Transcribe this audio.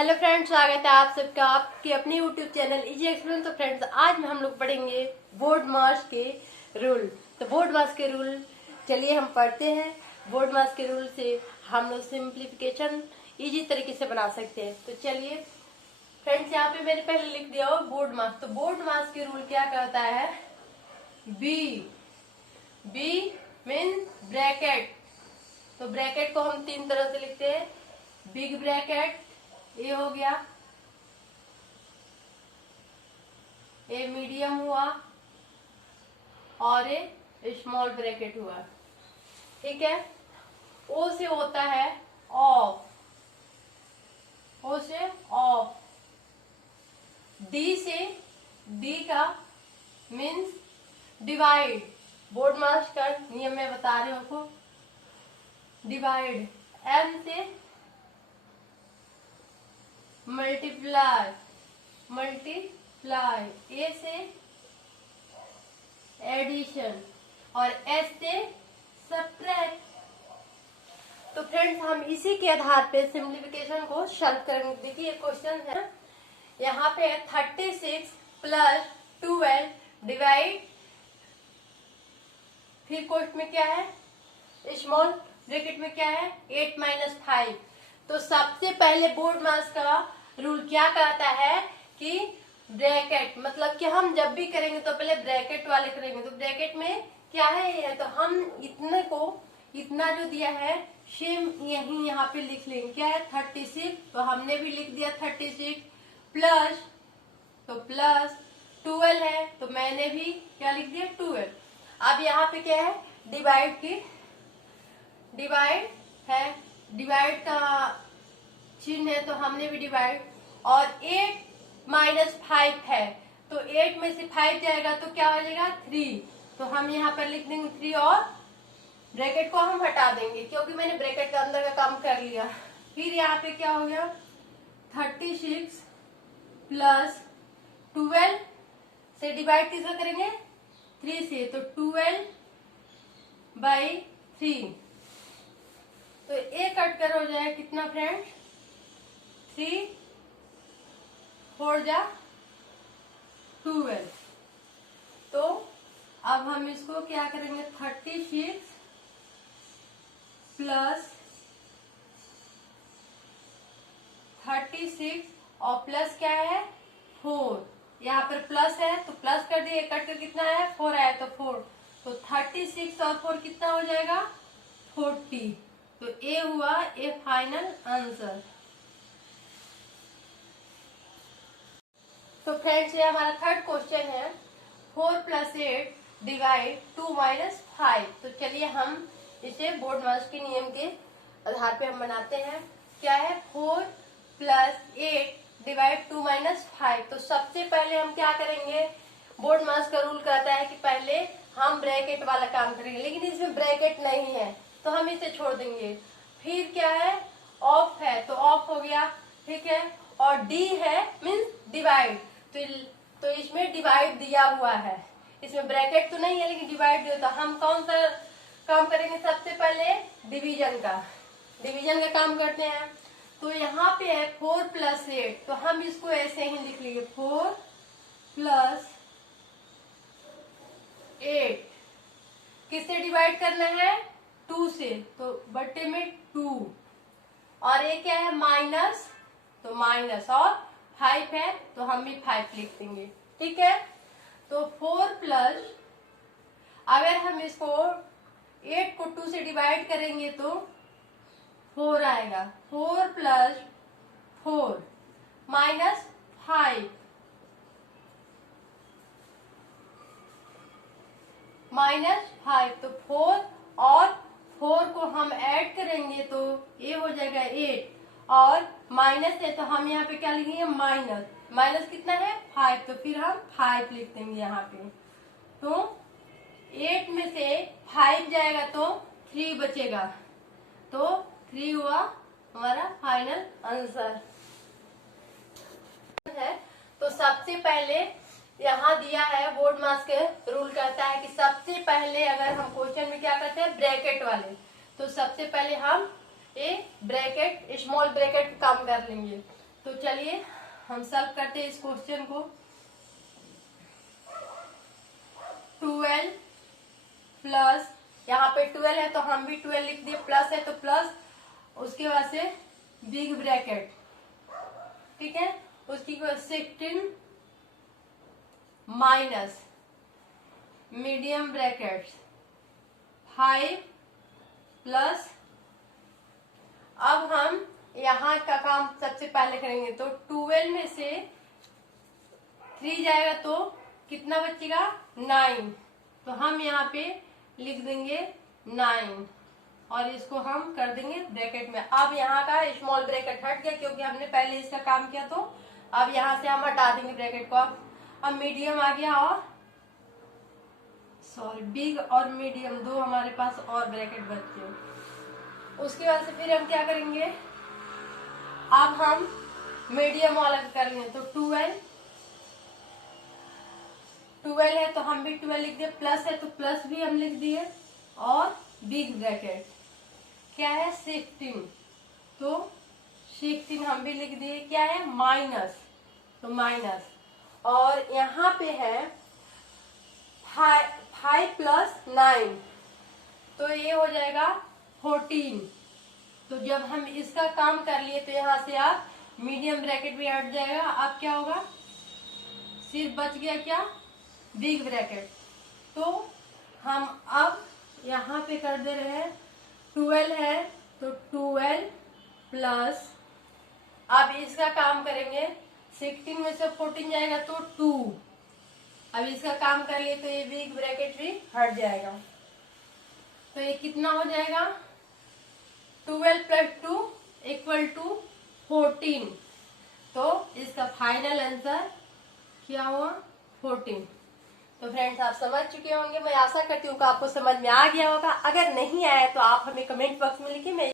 Hello friends, स्वागत है आप सबका आपके अपने यूट्यूब चैनल इजी एक्सप्लेन। तो फ्रेंड्स, आज में हम लोग पढ़ेंगे बोर्ड मास के रूल। तो बोर्ड मास के रूल चलिए हम पढ़ते हैं। बोर्ड मास के रूल से हम लोग सिंप्लीफिकेशन इजी तरीके से बना सकते हैं। तो चलिए फ्रेंड्स, यहाँ पे मैंने पहले लिख दिया हो बोर्ड मास। तो बोर्ड मास के रूल क्या कहता है? B mean bracket. तो ब्रैकेट को हम तीन तरह से लिखते हैं। बिग ब्रैकेट ए हो गया, ए मीडियम हुआ और ए स्मॉल ब्रैकेट हुआ। ठीक है। ओ से होता है ऑफ, ओ से ऑफ। डी से डी का मीन्स डिवाइड। बोर्ड मास का नियम में बता रहे हो आपको, डिवाइड। एम से मल्टीप्लाई, मल्टीप्लाई। ए से एडिशन और एस से सब्ट्रैक्ट। तो फ्रेंड्स, हम इसी के आधार पे सिंप्लीफिकेशन को सॉल्व करेंगे। देखिए क्वेश्चन है यहाँ पे 36 प्लस 12 डिवाइड, फिर क्वेश्चन में क्या है, स्मॉल ब्रैकेट में क्या है, 8 माइनस 5। तो सबसे पहले बोर्ड मास का रूल क्या कहता है कि ब्रैकेट, मतलब कि हम जब भी करेंगे तो पहले ब्रैकेट वाले करेंगे। तो ब्रैकेट में क्या है ये, तो हम इतने को, इतना जो दिया है सेम यही यहाँ पे लिख लेंगे। क्या है 36, तो हमने भी लिख दिया 36 प्लस, तो प्लस 12 है तो मैंने भी क्या लिख दिया 12। अब यहाँ पे क्या है, डिवाइड की, डिवाइड है, डिवाइड का चिन्ह है तो हमने भी डिवाइड। और 8 माइनस 5 है तो 8 में से 5 जाएगा तो क्या हो जाएगा 3। तो हम यहाँ पर लिख देंगे 3 और ब्रैकेट को हम हटा देंगे क्योंकि मैंने ब्रैकेट के अंदर का काम कर लिया। फिर यहाँ पे क्या हो गया 36 प्लस 12 से डिवाइड किसका करेंगे 3 से, तो 12/3। तो एक कट कर हो जाए कितना फ्रेंड, 3 4 जा 12। तो अब हम इसको क्या करेंगे 36 प्लस 36 और प्लस क्या है 4। यहाँ पर प्लस है तो प्लस कर दिए, कट कर कितना है 4 आया तो 4। तो 36 और 4 कितना हो जाएगा 40। तो ए हुआ ए फाइनल आंसर। तो फ्रेंड्स, ये हमारा थर्ड क्वेश्चन है 4 प्लस 8 डिवाइड 2 माइनस 5। तो चलिए हम इसे बोर्ड मास के नियम के आधार पे हम बनाते हैं। क्या है 4 प्लस 8 डिवाइड 2 माइनस 5। तो सबसे पहले हम क्या करेंगे, बोर्ड मास का रूल कहता है कि पहले हम ब्रैकेट वाला काम करेंगे, लेकिन इसमें ब्रैकेट नहीं है तो हम इसे छोड़ देंगे। फिर क्या है ऑफ है तो ऑफ हो गया, ठीक है। और डी है मीन्स डिवाइड, तो इसमें डिवाइड दिया हुआ है, इसमें ब्रैकेट तो नहीं है लेकिन डिवाइड दिया। तो हम कौन सा काम करेंगे, सबसे पहले डिवीजन का, डिवीजन का काम करते हैं। तो यहाँ पे है 4 प्लस 8, तो हम इसको ऐसे ही लिख लेंगे 4 प्लस 8। किससे डिवाइड करना है 2 से, तो बट्टे में 2। और ये क्या है माइनस, तो माइनस, और 5 है तो हम भी 5 लिख देंगे, ठीक है। तो 4 प्लस, अगर हम इसको 8 को 2 से डिवाइड करेंगे तो 4 आएगा। 4 प्लस 4 माइनस 5, माइनस 5। तो 4 और 4 को हम ऐड करेंगे तो ये हो जाएगा 8, और माइनस है तो हम यहाँ पे क्या लिखेंगे माइनस, माइनस कितना है 5, तो फिर हम 5 लिख देंगे यहाँ पे। तो 8 में से 5 जाएगा तो 3 बचेगा, तो 3 हुआ हमारा फाइनल आंसर है। तो सबसे पहले यहाँ दिया है बोर्ड मास के रूल कहता है कि सबसे पहले अगर हम क्वेश्चन में क्या करते हैं ब्रैकेट वाले, तो सबसे पहले हम ए ब्रैकेट स्मॉल ब्रैकेट काम कर लेंगे। तो चलिए हम सॉल्व करते हैं इस क्वेश्चन को। 12 प्लस, यहाँ पे 12 है तो हम भी 12 लिख दिए, प्लस है तो प्लस, उसके बाद से बिग ब्रैकेट, ठीक है, उसकी 16 माइनस मीडियम ब्रैकेट 5 प्लस, अब हम यहाँ का काम सबसे पहले करेंगे। तो 12 में से 3 जाएगा तो कितना बचेगा 9, तो हम यहाँ पे लिख देंगे 9 और इसको हम कर देंगे ब्रैकेट में। अब यहाँ का स्मॉल ब्रैकेट हट गया क्योंकि हमने पहले इसका काम किया, तो अब यहाँ से हम हटा देंगे ब्रैकेट को। अब मीडियम आ गया और सॉरी बिग और मीडियम दो हमारे पास और ब्रैकेट बच गए। उसके बाद से फिर हम क्या करेंगे, अब हम मीडियम वाला करेंगे। तो 12 है तो हम भी 12 लिख दिए, प्लस है तो प्लस भी हम लिख दिए, और बिग ब्रैकेट क्या है 16, तो 16 हम भी लिख दिए। क्या है माइनस, तो माइनस, और यहाँ पे है 5 प्लस 9, तो ये हो जाएगा 14। तो जब हम इसका काम कर लिए तो यहाँ से आप मीडियम ब्रैकेट भी हट जाएगा। अब क्या होगा, सिर्फ बच गया क्या बिग ब्रैकेट। तो हम अब यहाँ पे कर दे रहे हैं 12 है तो 12 प्लस, अब इसका काम करेंगे, 16 में से 14 जाएगा तो 2, अब इसका काम कर लिए तो ये बिग ब्रैकेट भी हट जाएगा। तो ये कितना हो जाएगा 12 प्लस 2 इक्वल टू 14, तो इसका फाइनल आंसर क्या हुआ 14। तो फ्रेंड्स आप समझ चुके होंगे, मैं आशा करती हूँ कि आपको समझ में आ गया होगा। अगर नहीं आया तो आप हमें कमेंट बॉक्स में लिखिए, मैं